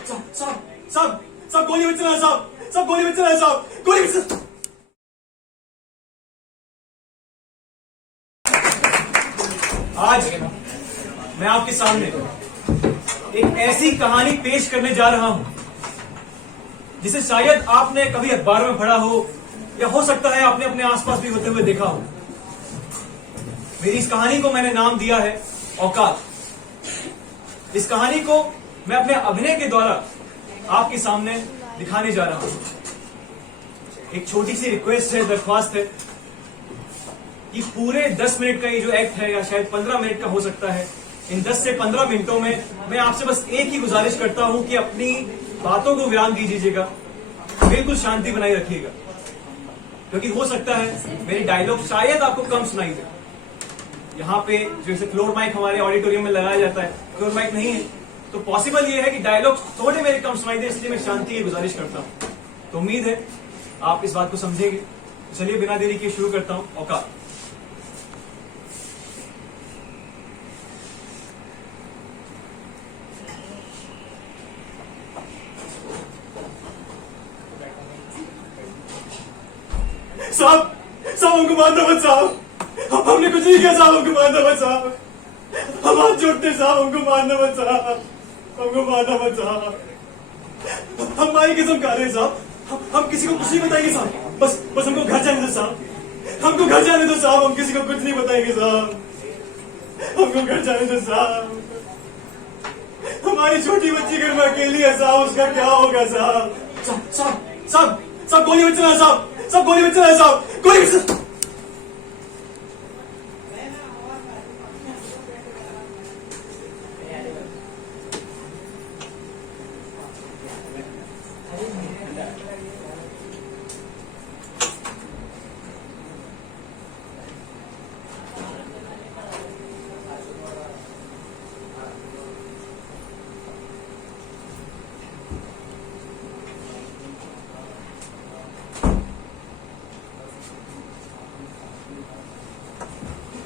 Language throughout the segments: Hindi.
साहब साहब साहब साहब गोली मत चलाना साहब, साहब गोली मत चलाना साहब, गोली मत चलाना। आज मैं आपके सामने एक ऐसी कहानी पेश करने जा रहा हूं जिसे शायद आपने कभी अखबार में पढ़ा हो या हो सकता है आपने अपने आसपास भी होते हुए देखा हो। मेरी इस कहानी को मैंने नाम दिया है औकात। इस कहानी को मैं अपने अभिनय के द्वारा आपके सामने दिखाने जा रहा हूं। एक छोटी सी रिक्वेस्ट है, दरख्वास्त है कि पूरे 10 मिनट का ये जो एक्ट है या शायद 15 मिनट का हो सकता है, इन 10 से 15 मिनटों में मैं आपसे बस एक ही गुजारिश करता हूं कि अपनी बातों को विराम दीजिएगा, बिल्कुल शांति बनाए रखिएगा, क्योंकि हो सकता है मेरे डायलॉग शायद आपको कम सुनाई दे। यहाँ पे जैसे फ्लोर माइक हमारे ऑडिटोरियम में लगाया जाता है, फ्लोर माइक नहीं है तो पॉसिबल ये है कि डायलॉग थोड़े मेरे कम सुनाई दे, इसलिए मैं शांति की गुजारिश करता हूँ। तो उम्मीद है आप इस बात को समझेंगे। चलिए बिना देरी के शुरू करता हूँ औकात। साहब साहब हमको मारना मत साहब, हमने कुछ नहीं किया साहब, हमको मारना मत साहब, हम हाथ जोड़ते साहब, हमको मारना मत साहब, हमको मारना मत साहब, हम माई कसम खा रहे हैं साहब, हम किसी को कुछ नहीं बताएंगे साहब, बस हमको घर जाने दो साहब, हमको घर जाने दो साहब, हम किसी को कुछ नहीं बताएंगे साहब, हमको घर जाने दो साहब, हमारी छोटी बच्ची घर में अकेली है साहब, उसका क्या होगा साहब। साहब साहब साहब साहब गोली मत चलाना साहब, साहब गोली मत चलाना साहब, गोली मत चलाना।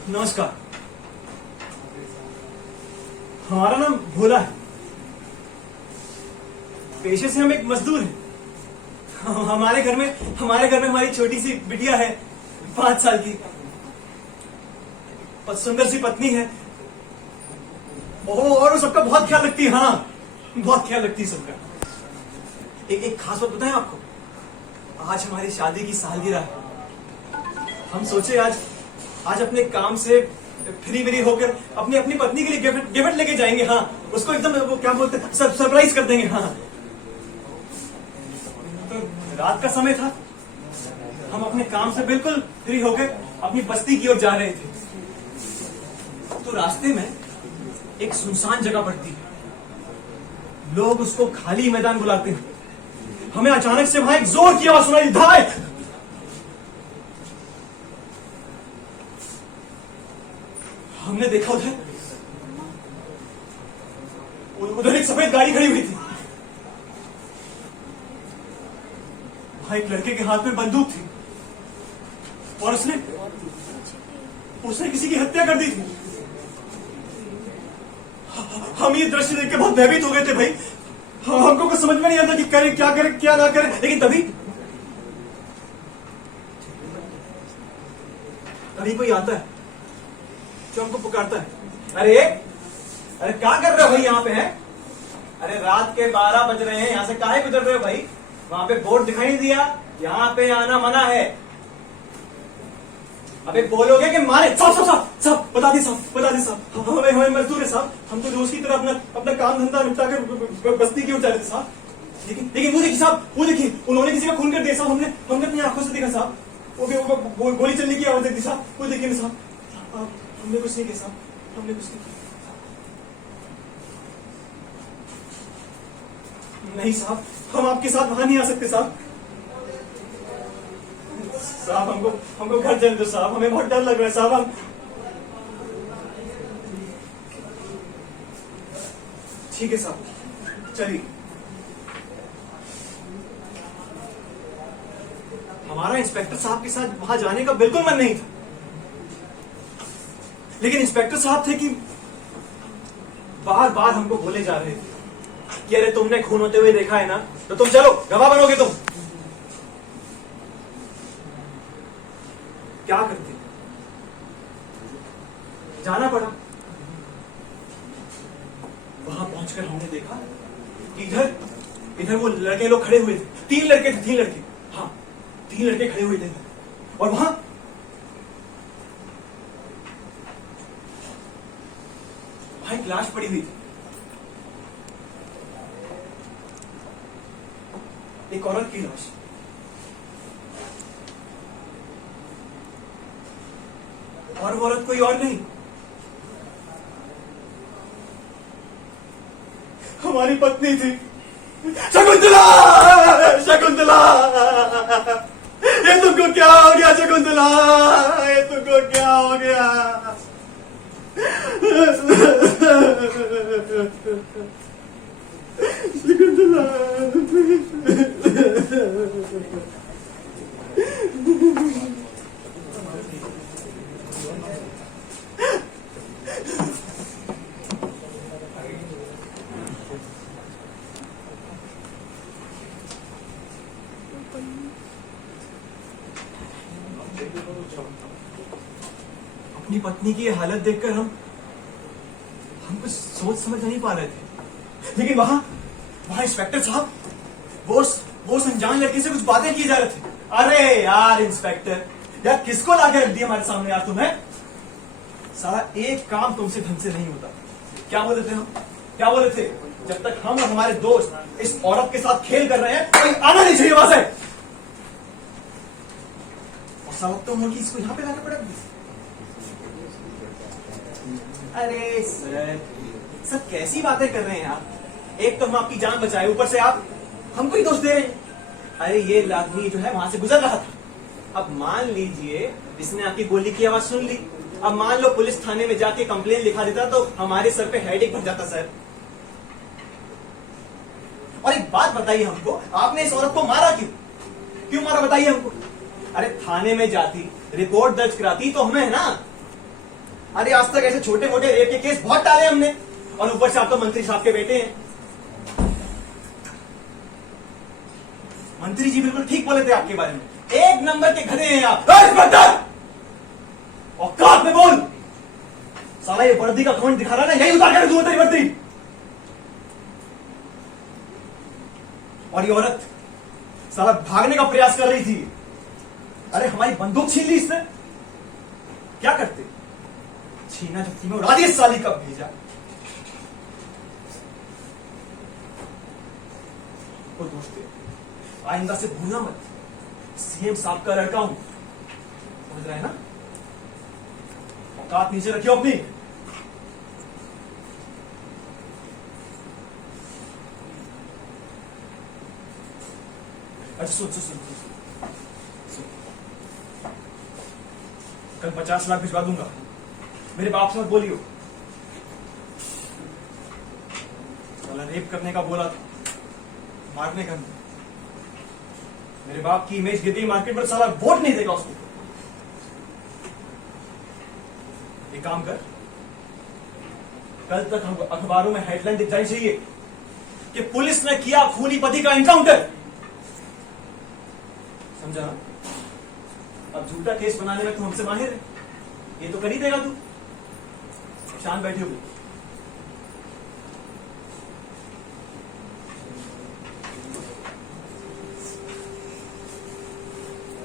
नमस्कार, हमारा नाम भोला है। पेशे से हम एक मजदूर हैं। हमारे घर में हमारी छोटी सी बिटिया है, 5 साल की, और सुंदर सी पत्नी है। और वो सबका बहुत ख्याल रखती है। हाँ, बहुत ख्याल रखती है सबका। एक खास बात बताएं आपको, आज हमारी शादी की सालगिरह है। हम सोचे आज अपने काम से फ्री होकर अपनी पत्नी के लिए गिफ्ट लेके जाएंगे। हाँ, उसको एकदम वो क्या बोलते हैं, सरप्राइज कर देंगे। हाँ, तो रात का समय था, हम अपने काम से बिल्कुल फ्री होकर अपनी बस्ती की ओर जा रहे थे। तो रास्ते में एक सुनसान जगह पड़ती है, लोग उसको खाली मैदान बुलाते हैं। हमें अचानक से वहां एक जोर की आवाज सुनाई, धाय। हमने देखा उधर एक सफेद गाड़ी खड़ी हुई थी। वहां एक लड़के के हाथ में बंदूक थी और उसने किसी की हत्या कर दी थी। हम ये दृश्य देख के बहुत भयभीत हो गए थे भाई। हमको कुछ समझ में नहीं आता कि करें क्या ना करें। लेकिन तभी कोई आता है जो हमको पुकारता है, अरे क्या कर रहे हो भाई यहाँ पे? है अरे रात के 12 बज रहे हैं, यहाँ से काहे गुजर रहे हो भाई? वहां पे बोर्ड दिखाई नहीं दिया, यहाँ पे आना मना है। अबे बोलोगे कि मारे? साहब बता दी साहब, हमें मजदूर है साहब, हम तो रोज की तरह अपना काम धंधा निपटा कर बस्ती की ओर जा रहे थे साहब। लेकिन वो देखिए उन्होंने किसी का खून कर दिया साहब। हमने अपनी आंखों से देखा साहब, वो गोली चलने की आवाज देखी साहब। वो देखिए ना साहब, हमने कुछ नहीं किया साहब, हमने कुछ नहीं किया। नहीं साहब, हम आपके साथ वहां नहीं आ सकते साहब। साहब हमको घर जाने दो साहब, हमें बहुत डर लग रहा है साहब। हम ठीक है साहब, चलिए। हमारा इंस्पेक्टर साहब के साथ वहां जाने का बिल्कुल मन नहीं था, लेकिन इंस्पेक्टर साहब थे कि बार बार हमको बोले जा रहे थे कि अरे तुमने खून होते हुए देखा है ना, तो तुम चलो, गवाह बनोगे तुम। क्या करते? जाना पड़ा। वहां पहुंचकर हमने देखा कि इधर वो लड़के लोग खड़े हुए थे। 3 लड़के थे, 3 लड़के। हाँ, 3 लड़के खड़े हुए थे। और वहां एक लाश पड़ी हुई थी। एक औरत की लाश। और वो औरत कोई और नहीं, हमारी पत्नी थी, शकुंतला। शकुंतला, ये तुमको क्या हो गया शकुंतला? ये तुमको क्या हो गया? शकुंतला। अपनी पत्नी की ये हालत देखकर हम कुछ सोच समझ नहीं पा रहे थे। लेकिन वहां इंस्पेक्टर साहब वो अनजान लड़के से कुछ बातें किए जा रहे थे। अरे यार इंस्पेक्टर, यार किसको लाके रख दिया हमारे सामने यार तुम्हें? सारा एक काम तुमसे ढंग से नहीं होता। क्या बोले थे हम? क्या बोले थे? जब तक हम और हमारे दोस्त इस औरत के साथ खेल कर रहे हैं, कोई आना नहीं चाहिए वहां से। और सबक तो होगी, इसको यहां पे लाना पड़ेगा। अरे सर कैसी बातें कर रहे हैं आप? एक तो हम आपकी जान बचाए, ऊपर से आप हमको ही दोष दे रहे हैं। अरे ये आदमी जो है वहां से गुजर रहा था। अब मान लीजिए इसने आपकी गोली की आवाज सुन ली। अब मान लो पुलिस थाने में जाके कंप्लेन लिखा देता तो हमारे सर पे हेडेक भर जाता सर। और एक बात बताइए हमको, आपने इस औरत को मारा क्यों मारा बताइए हमको? अरे थाने में जाती, रिपोर्ट दर्ज कराती तो हमें है ना। अरे आज तक ऐसे छोटे मोटे रेप के केस बहुत टाले हमने, और ऊपर से आप तो मंत्री साहब के बेटे हैं। मंत्री जी बिल्कुल ठीक बोले थे आपके बारे में, 1 नंबर के गधे हैं आप। औकात में बोल। साला ये वर्दी का घमंड दिखा रहा ना, यही उतार कर दूंगा तेरी वर्दी। और ये औरत साला भागने का प्रयास कर रही थी। अरे हमारी बंदूक छीन ली इसने। क्या करते? छीना जो थी मैं उड़ा दी साली का भेजा। वो दोस्त आइंदा से भूलना मत, सीएम साहब का लड़का हूं, समझ रहे हैं ना? औकात नीचे रखियो अपनी। अच्छा सुन, कल 50 लाख भिजवा दूंगा। मेरे बाप से मत बोलियो। साला रेप करने का बोला था, मारने का नहीं। मेरे बाप की इमेज गिर गई मार्केट पर, साला वोट नहीं देगा उसको। एक काम कर, कल तक अखबारों में हेडलाइन दिख जानी चाहिए कि पुलिस ने किया खूनी पति का एनकाउंटर। समझा ना? अब झूठा केस बनाने में तो हमसे माहिर है, ये तो कर ही देगा तू। शांत बैठे हो।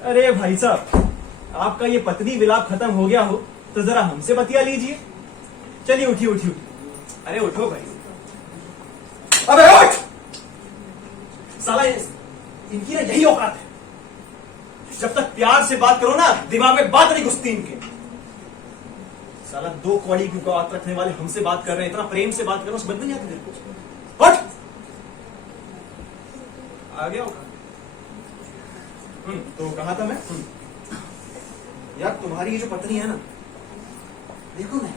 अरे भाई साहब, आपका ये पत्नी विलाप खत्म हो गया हो तो जरा हमसे बतिया लीजिए। चलिए उठिए। अरे उठो भाई। अबे उठ! साला इनकी ना यही औकात है, जब तक प्यार से बात करो ना दिमाग में बात नहीं घुसती इनके। साला 2 कौड़ी की औकात रखने वाले हमसे बात कर रहे हैं, इतना प्रेम से बात करो, समझ नहीं आती तेरे को? उठ! आ गया औकात। तो कहा था मैं, यार तुम्हारी ये जो पत्नी है ना, देखो ना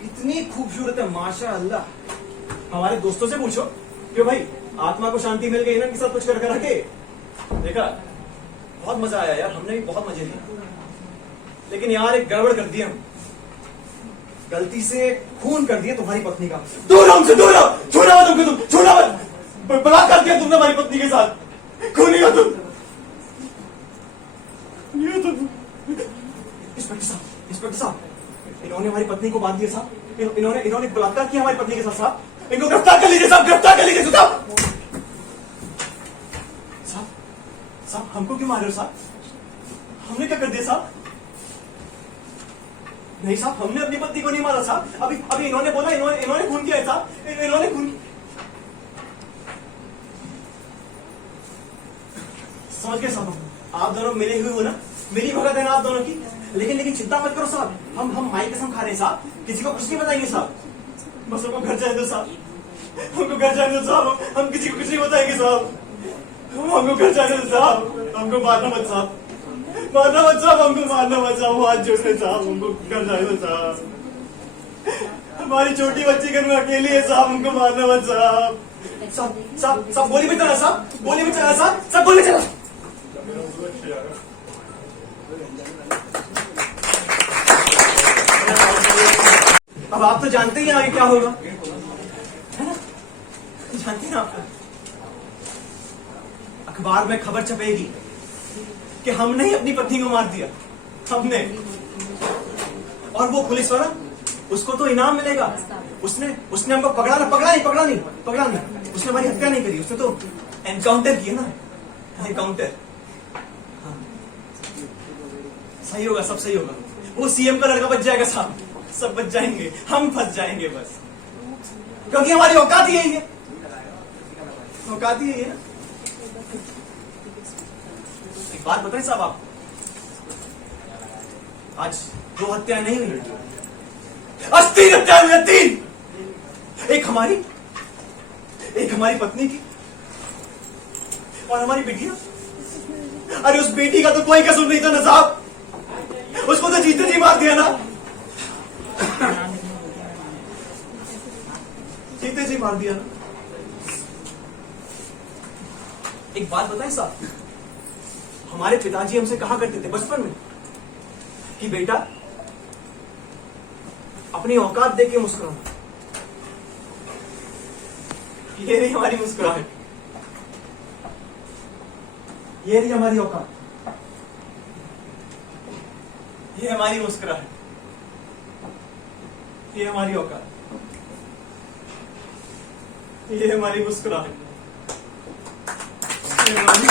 कितनी खूबसूरत है माशाअल्लाह। हमारे दोस्तों से पूछो कि भाई आत्मा को शांति मिल गई, इनके साथ कुछ कर रखे। देखा, बहुत मजा आया यार, हमने भी बहुत मजे लिए। लेकिन यार एक गड़बड़ कर दी हम। गलती से खून कर दिया तुम्हारी पत्नी का। दूर हमसे, दूर रहो, छूना मत तुमको, तुम छूना मत। बलात्कार किया तुमने हमारी पत्नी के साथ, खूनी हो तुम। ये तो इंस्पेक्टर साहब, इन्होंने हमारी पत्नी को बांध दिया साहब। इन्होंने बलात्कार किया हमारी पत्नी के साथ साहब। इनको गिरफ्तार कर लीजिए साहब, गिरफ्तार कर लीजिए साहब। साहब हमको क्यों मार रहे हो साहब? हमने क्या कर दिया साहब? नहीं साहब, हमने अपनी पत्नी को नहीं मारा साहब। अभी इन्होंने बोला इन्होंने खून किया है साहब, इन्होंने खून। समझ गए साहब, आप दोनों मिले हुए हो ना, मेरी भगत है ना आप दोनों की। लेकिन चिंता मत करो साहब, हम माई कसम खा रहे हैं साहब, किसी को कुछ नहीं बताएंगे साहब। बस हमको घर जाने दो साहब, हमको घर जाने दो साहब, हम किसी को कुछ नहीं बताएंगे साहब। हमको घर जाने दो साहब, हमको मारना मत साहब, मारना मत साहब, हमको मारना मत साहब, हाथ जोड़ रहे साहब, हमको घर जाने दो साहब। हमारी छोटी बच्ची घर में अकेली है साहब, हमको मारना मत साहब। साहब गोली में चला साहब, गोली में चला साहब, गोली में चला। अब आप तो जानते ही हैं आगे क्या होगा, है ना? जानते हैं आप, अखबार में खबर छपेगी कि हमने ही अपनी पत्नी को मार दिया, हमने। और वो पुलिस वाला, उसको तो इनाम मिलेगा। उसने हमको पकड़ा नहीं, उसने हमारी हत्या नहीं करी, उसने तो एनकाउंटर किया ना, एनकाउंटर। हाँ। सही होगा, सब सही होगा। वो सीएम का लड़का बच जाएगा साहब, सब बच जाएंगे, हम फंस जाएंगे बस, क्योंकि हमारी औकात ही यही है, औकात ही यही है ना। एक बात बताएं साहब, आप आज 2 हत्याएं नहीं हुई, आज 3 हत्याएं हुई, 3। एक हमारी पत्नी की और हमारी बेटियां। अरे उस बेटी का तो कोई कसूर नहीं था ना साहब, उसको तो जीते जी मार दिया ना, जीते जी मार दिया ना। एक बात बताएं साहब, हमारे पिताजी हमसे कहा करते थे बचपन में कि बेटा अपनी औकात देख के मुस्कुराना। ये रही हमारी मुस्कुराहट, ये रही हमारी औकात, ये हमारी मुस्कुराहट, ये हमारी औकात, ये हमारी मुस्कुराहट, ये हमारी